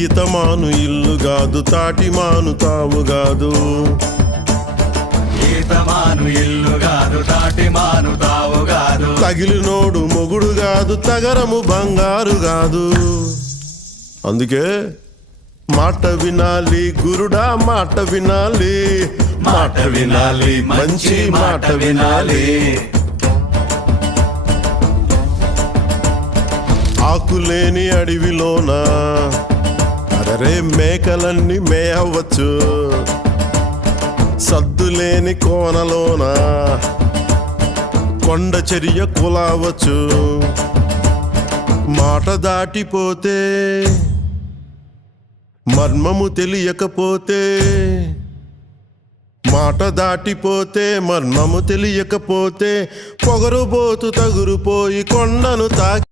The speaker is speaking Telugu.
ఈతమాను ఇల్లు గాదు తాటిమాను తావు గాదు ఈతమాను ఇల్లు గాదు తాటిమాను తావు గాదు తగిలినోడు మొగుడు గాదు తగరము బంగారు గాదు. అందుకే మాట వినాలి గురుడా మాట వినాలి మాట వినాలి మంచి మాట వినాలి. ఆకులేని అడవిలోన అరే మేకలన్నీ మేయవచ్చు, సద్దులేని కోనలోన కొండ చర్య కులావచ్చు. మాట దాటిపోతే మర్మము తెలియకపోతే, మాట దాటిపోతే మర్మము తెలియకపోతే పొగరుబోతు తగురుపోయి కొండను తాకి